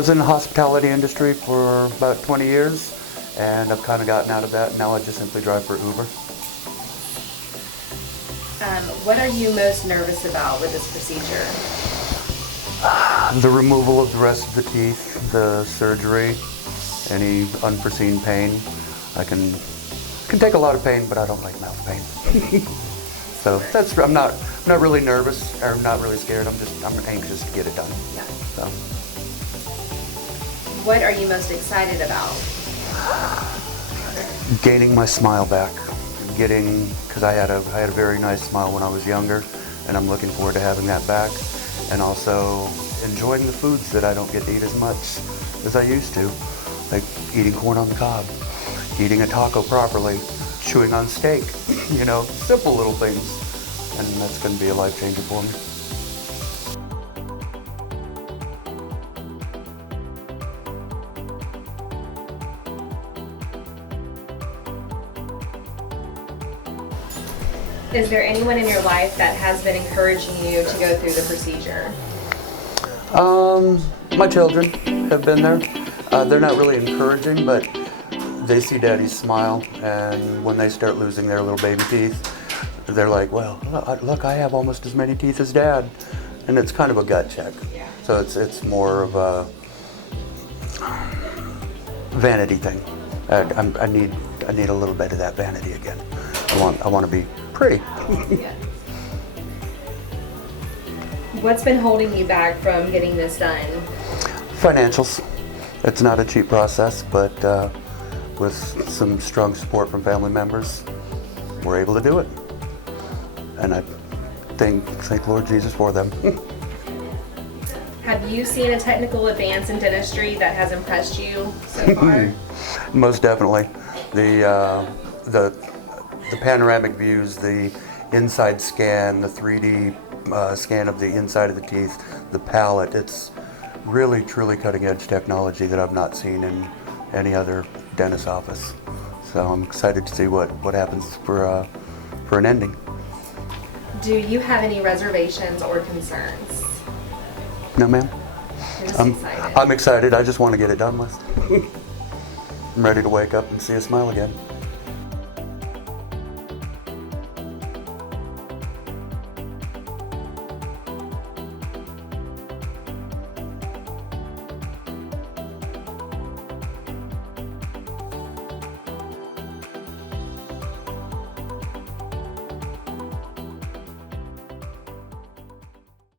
was in the hospitality industry for about 20 years, and I've kind of gotten out of that. Now I just simply drive for Uber. What are you most nervous about with this procedure? The removal of the rest of the teeth, the surgery, any unforeseen pain. I can take a lot of pain, but I don't like mouth pain. So I'm not really nervous or not really scared. I'm anxious to get it done. Yeah. So. What are you most excited about? Gaining my smile back. Because I had a very nice smile when I was younger, and I'm looking forward to having that back. And also enjoying the foods that I don't get to eat as much as I used to, like eating corn on the cob, eating a taco properly, chewing on steak, simple little things. And that's going to be a life changer for me. Is there anyone in your life that has been encouraging you to go through the procedure? My children have been there. They're not really encouraging, but they see Daddy's smile, and when they start losing their little baby teeth, they're like, well, look, I have almost as many teeth as Dad. And it's kind of a gut check. Yeah. So it's more of a vanity thing. I need a little bit of that vanity again. I want to be pretty. Yeah. What's been holding you back from getting this done? Financials. It's not a cheap process, but with some strong support from family members, we're able to do it. And I thank Lord Jesus for them. Have you seen a technical advance in dentistry that has impressed you so far? Most definitely. The panoramic views, the inside scan, the 3D scan of the inside of the teeth, the palate. It's really, truly cutting edge technology that I've not seen in any other dentist office. So I'm excited to see what happens for an ending. Do you have any reservations or concerns? No, ma'am. You're just excited. I'm excited. I just want to get it done with. I'm ready to wake up and see a smile again.